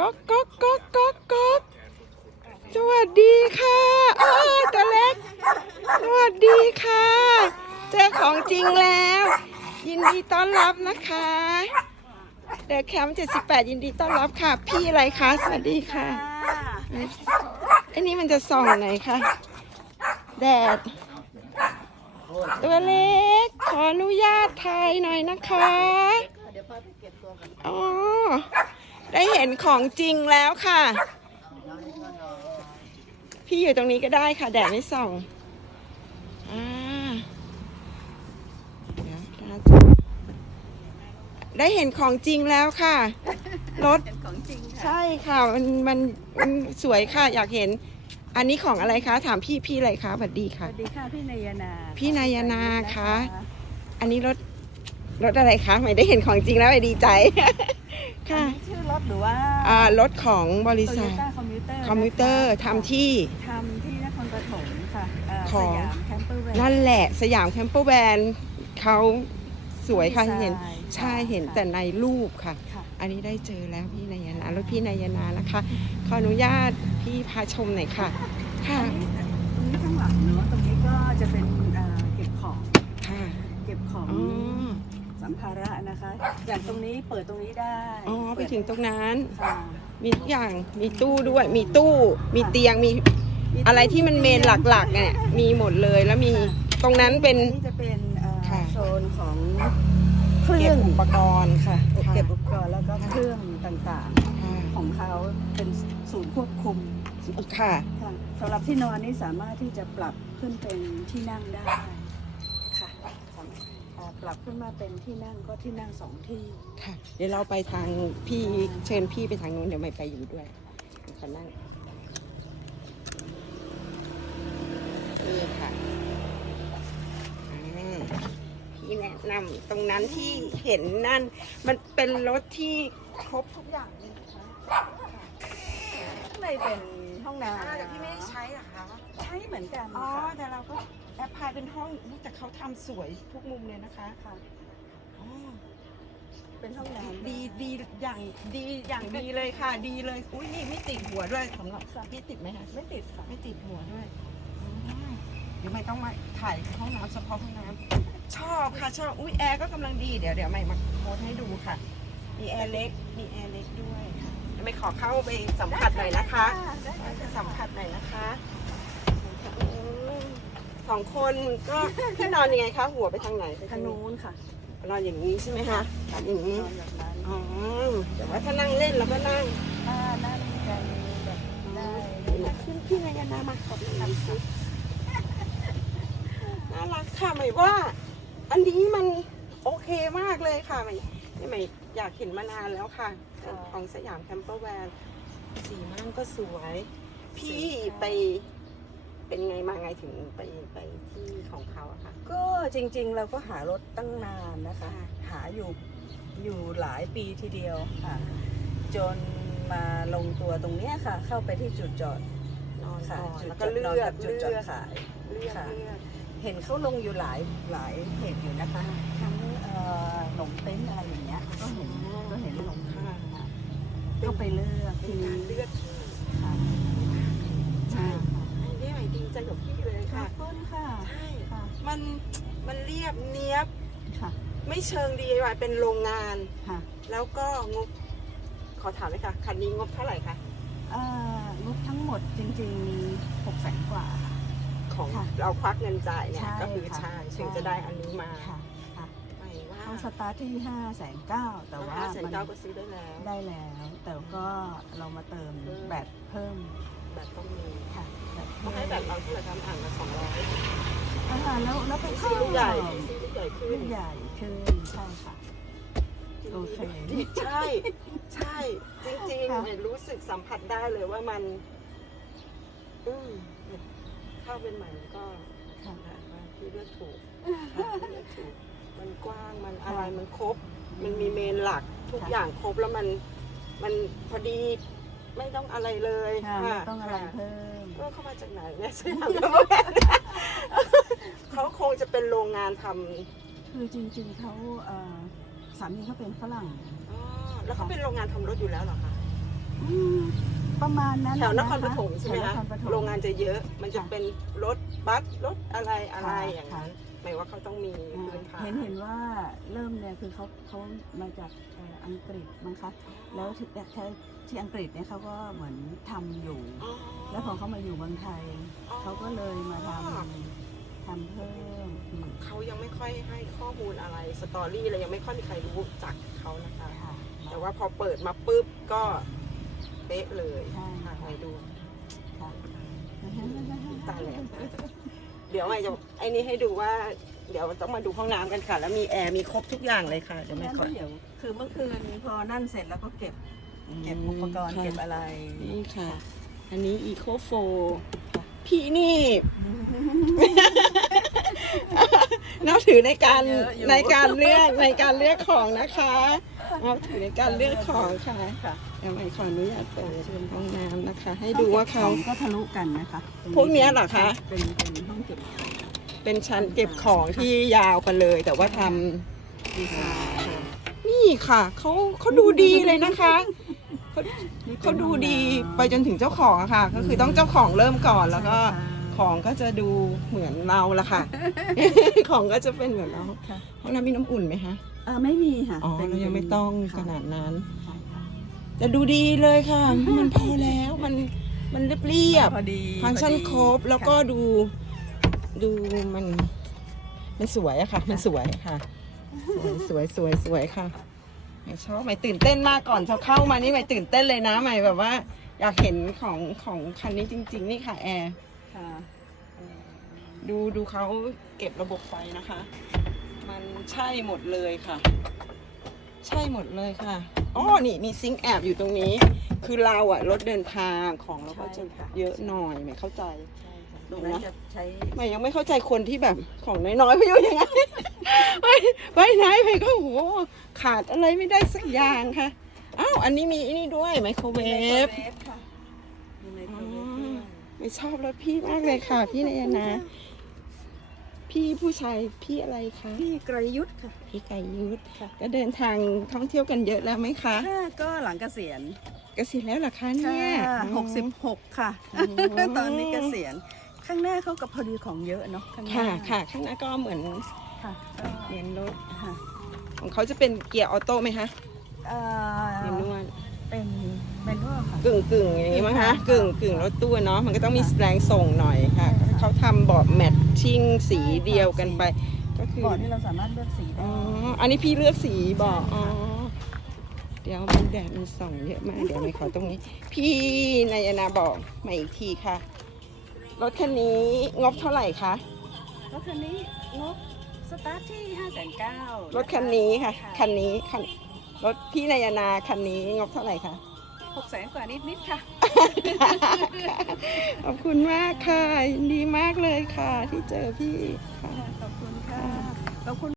ก๊อกก๊อกก๊อกก๊อกก๊อกสวัสดีค่ะอ้ตัวเล็ก สวัสดีค่ะ เจอของจริงแล้ว ยินดีต้อนรับนะคะเดอะแคมป์78 ยินดีต้อนรับค่ะ พี่อะไรคะ สวัสดีค่ะไอ้นี่มันจะส่องไหนคะ แดด ตัวเล็ก ขออนุญาตถ่ายหน่อยนะคะ เดี๋ยวพาไปเก็บตัวกันอ๋อ ได้เห็นของจริงแล้วค่ะ พี่อยู่ตรงนี้ก็ได้ค่ะ แดดไม่ส่องอ่าเดี๋ยวน่าจะได้เห็นของจริงแล้วค่ะ รถเป็นของจริงค่ะ ใช่ค่ะ มันมันมันสวยค่ะ อยากเห็น อันนี้ของอะไรคะ ถามพี่พี่อะไรคะสวัสดีสค่ะวัสดีค่ะ พี่นายนา พี่นายนาคะ อันนี้รถ รถอะไรคะไม่ได้เห็นของจริงแล้วไม่ดีใจ ค่ะอันนี้ชื่อรถหรือว่าอ่ารถของบริโตษัโยทต้าคอมพิวเตอร์คอมพิวเตอร์ทำที่ ทำที่นครปฐมค่ะเอ่อของสยามแคมเปอร์แวนนั่นแหละสยามแคมเปอร์แวนเขาสวยค่ะดีไซน์เห็นใช่ค่ะเห็นค่ะ แต่ในรูปค่ะ ค่ะ อันนี้ได้เจอแล้วพี่นายนารถพี่นายนานะคะ ขออนุญาตพี่พาชมหน่อยค่ะ ค่ะ ตรงนี้ข้างหลังเนาะตรงนี้ก็จะเป็นเอ่อเก็บของ ค่ะ เก็บของอ๋อสั มภาระนะคะ อย่างตรงนี้เปิดตรงนี้ได้อ๋อไปถึงตรงนั้น ค่ะมีทุกอย่างมีตู้ด้วย มีตู้มีเตียงมีอะไรที่มันเมนหลักๆเนี่ยมีหมดเลยแล้วมีตรงนั้นเป็นอัจะเป็นเอ่อค่ะ โซนของเครื่เก็อบงอุปกรณ์ค่ะค่ะเก็บอุปกรณ์แล้วก็เครื่องต่างๆค่ะของเขาเป็นศูนย์ควบคุมค่ะ ค่ะสำหรับที่นอนนี่สามารถที่จะปรับขึ้นเป็นที่นั่งได้ค่ะสามารถอ่า ปรับขึ้นมาเป็นที่นั่งก็ที่นั่งสองที่ ค่ะ เดี๋ยวเราไปทางพี่เชิญพี่ไปทางนู้นเดี๋ยวไม่ไปอยู่ด้วยขอนั่งนี่ค่ะอืมพี่แนะนำตรงนั้นที่เห็นนั่น มันเป็นรถที่ครบทุกอย่างเลยนะคะข้างในเป็นห้องน้ายเป็นห้องอุ๊ยแต่เขาทำสวยทุกมุมเลยนะคะค่ะ อ๋อเป็นห้องน้ำดีดีอย่างดีอย่างดีเลยค่ะ ดีเลย อุ้ยนี่ไม่ติดหัวด้วยสำหรับพี่ติดไหมคะไม่ติดค่ะไม่ติดหัวด้วยอ๋อเดี๋ยวไม่ต้องมาถ่ายห้องน้ำเฉพาะห้องน้ำชอบค่ะชอบอุ้ยแอร์ก็กำลังดีเดี๋ยวเดี๋ยวใหม่มาโพสให้ดูค่ะ มีแอร์เล็กมีแอร์เล็กด้วยค่ะเดี๋ยวไม่ขอเข้าไปสัมผัสหน่อยนะคะ ได้ค่ะไปสัมผัสหน่อยนะคะอืม สองคนก็พี่นอนยังไงคะหัวไปทางไหนไปทางนู้นค่ะ นอนอย่างนี้ใช่ไหมคะอย่างนี้นอนแบบนั้นอ๋อแต่ว่าถ้านั่งเล่นเราก็นั่งถ้านั่งกันแบบได้มาขึ้นพี่นายนามาขอบคุณค่ะน่ารักค่ะหมายว่า อันนี้มันโอเคมากเลยค่ะหมายนี่หมายอยากเห็นมานานแล้วค่ะ ของสยามแคมเปอร์แวนสีม่านก็สวย พี่ไป เป็นไงมาไงถึงไปไปที่ของเขาอะค่ะ ก็จริงๆ เราก็หารถตั้งนานนะคะค่ะหาอยู่อยู่หลายปีทีเดียวค่ะ จนมาลงตัวตรงเนี้ยค่ะ เข้าไปที่จุดจอดนอนค่ะก่อนจุดแล้วจก็อดเลืนอนอกักบจุดเลืจอดอก ขาย เลือกค่ะ เลือก เห็นเขาลงอยู่หลายหลายเหตุอยู่นะคะทั้งเอ่อหลงเต็นท์อะไรอย่างเงี้ยก็เห็นก็เห็นลงค่ะก็ไปเลือกเป็นที่การเลือกที่ค่ะ ใช่ค่ะอันนี้ ใหม่ดีใจกับพี่เลยขอค่ะ บคุณค่ะใช่ ค่ะมันมันเรียบเนียบ ค่ะไม่เชิง DIY เป็นโรงงาน ค่ะแล้วก็งบ ขอถามเลยค่ะ คันนี้งบเท่าไหร่คะ เอ่องบทั้งหมดจริงๆหกแสนกว่าค่ะของค่ะเราควักเงินจ่ายเนี่ย ใช่ก็คือค่ะใช่ใช่ ถึงจะได้อันนี้มาค่ะค่ะหมายว่าเขาสตาร์ทที่ห้าแสนเก้าแต่ว่าห้าแสนมันเก้าก็ซื้อได้แล้ว ได้แล้ว แต่ก็เรามาเติมเพิ่มแบตเพิ่ม แบบต้องมีค่ะแบตเขาให้แบบเราเท่าไหร่คะอ่านมาสองร้อยอาหาแล้วแล้วไปซื้เข้าอลูกใหญ่ซื้อลูกใหญ่ขึ้นใหญ่ขึ้นใช่ค่ะโอเคใช่ใช่ จริงๆเนี่ยรู้สึกสัมผัสได้เลยว่ามัน อืมข้าเป็นใหม่มันก็ค่ะค่ะพี่เลือกถูกค่ะพี่เลือกถูก มันกว้างมันอะไรมันครบ มันมีเมนหลักทุกอย่างครบแล้วมันมันพอดี ไม่ต้องอะไรเลยค่ะไม่ค่ะต้องอะไรค่ะเพิ่มเออเข้ามาจากไหนเนี่ยสยามแคมเปอร์แมนเขาคงจะเป็นโรงงานทำคือจริงๆเขาเอ่อสามีเขาเป็นฝรั่งอ๋อแล้วเขาเป็นโรงงานทำรถอยู่แล้วเหรอคะ อืมประมาณนั้นแถวนครปนะะฐมใช่ไหมแถวนคะครปฐม โรงงานจะเยอะ มันจะค่ะเป็นรถบัส รถอะไรอะไรค่ะอย่างนั้น หมายว่าเขาต้องมีอ่าพื้นฐานเห็นเห็นว่าเริ่มเนี่ยคือเขาเขามาจากเอ่ออังกฤษมั้งคะแล้วที่ที่ที่อังกฤษเนี่ยเขาก็เหมือนทำอยู่อ๋อแล้วพอเขามาอยู่เมืองไทยอ๋อเขาก็เลยมาทำทำเพิ่มอืมเขายังไม่ค่อยให้ข้อมูลอะไรสตอรี่อะไรยังไม่ค่อยมีใครรู้จักเขานะคะค่ะแต่ว่าพอเปิดมาปุ๊บก็เป๊ะเลยใช่ค่ะไปดูค่ะตายแล้ว เดี๋ยวใหม่จะไอ้นี่ให้ดูว่าเดี๋ยวต้องมาดูห้องน้ำกันค่ะ แล้วมีแอร์มีครบทุกอย่างเลยค่ะเดี๋ยวไม่งั้นขอ เดี๋ยวคือเมื่อคืนพอนั่นเสร็จแล้วก็เก็บเก็บอุปกรณ์ค่ะเก็บอะไร นี่ค่ะ อันนี้อีโคโฟพี่นี่ นับถือในการเยอะอยู่ ในการเลือกในการเลือกของนะคะนับถือในการเลือกของค่ะ ค่ะ เดี๋ยวใหม่ขออนุญาตเปิดห้องน้ำนะคะ ให้ดูว่าเขาก็ทะลุกันนะคะตรงพวกเนี้ยเหรอคะ เป็นเป็นห้องเก็บเป็นชั้นเก็บของที่ยาวไปเลย แต่ว่าทำดีไซน์ค่ะนี่ค่ะเขาเขาดูดีเลยนะคะเขานี่ป็นเขาดูดีห้องน้ำ ไปจนถึงเจ้าของอะค่ะ ก็คือต้องเจ้าของเริ่มก่อนแล้วก็ ใช่ค่ะของก็จะดูเหมือนเราละค่ะ ของก็จะเป็นเหมือนเราค่ะ ห้องน้ำมีน้ำอุ่นไหมคะ เออไม่มีค่ะอ๋อป็นเรายังไม่ต้องค่ะขนาดนั้นใช่ค่ะ แต่ดูดีเลยค่ะ มันพอแล้วมันมันเรียบเรียบพอดีฟังก์ชันพอดีครบแล้วก็ดูดูมัน มันสวยอะค่ะ มันสวยค่ะ สวยสวยสวยค่ะไม่ชอบไม่ตื่นเต้นมากก่อนจะเข้ามานี่ไม่ตื่นเต้นเลยนะไม่แบบว่า อยากเห็นของของคันนี้จริง ๆ นี่ค่ะแอร์ค่ะดูดูเขาเก็บระบบไฟนะคะ มันใช่หมดเลยค่ะ ใช่หมมดเลยค่ะ อ๋อนี่มีซิงค์แอบอยู่ตรงนี้ คือเราอะรถเดินทางของเราก็จะเยอะหน่อยไม่เข้าใจ ใช่ค่ะตรงนั้นจะใช้ไม่ยังไม่เข้าใจคนที่แบบของน้อยๆไปอยู่อย่างนั้นไปไปไหนไปก็โอ้โหขาดอะไรไม่ได้สักอย่างค่ะอ้าวอันนี้มีอันนี้ด้วยไมโครเวฟมีไมโครเวฟค่ะมีไมโครเวฟด้วย ไม่ชอบรถพี่มากเลยค่ะพี่นายนะ พี่ผู้ชายพี่อะไรคะพี่กรยุทธ์ค่ะ พี่ไก่ยุทธค่ะ ก็เดินทางท่องเที่ยวกันเยอะแล้วไหมคะค่ะก็หลังเกษียณเกษียณแล้วเหรอคะค่ะเนี่ยหกสิบหกค่ะอืมตอนนี้เกษียณข้างหน้าเขากับพอดีของเยอะเนาะข้างหน้าค่ะค่ะ ข้างหน้าก็เหมือนค่ะก็เหมือนรถค่ะของเขาจะเป็นเกียร์ออโต้ไหมคะเอ่อเกียร์นวลเป็นแมนนวลค่ะ กึ่งกึ่งๆอย่างนี้มั้งคะค่ะกึ่งกึ่งรถตู้เนาะมันก็ต้องมีค่ะแรงส่งหน่อยค่ะใช่ค่ะ เขาทำเบาะแมทชิ่งสีเดียวกันไป ก็คือก่อนที่เราสามารถเลือกสีอ๋ได้อ อันนี้พี่เลือกสีเบาะใช่อ๋อค่ะเดี๋ยวมันแดดมันส่องเยอะมาก เดี๋ยวไม่ขอตรงนี้ พี่นายนาบอกมาอีกทีค่ะ รถคันนี้งบเท่าไหร่คะ รถคันนี้งบสตาร์ทที่5 9 0 0 0รถคันนี้ค่ะ คันนี้คันรถพี่นายนาคันนี้งบเท่าไหร่คะหกแสนกว่านิดนิดๆ ค่ะขอบคุณมากค่ะยินดีมากเลยค่ะ ที่เจอพี่ค่ะ ขอบคุณค่ะขอบคุณ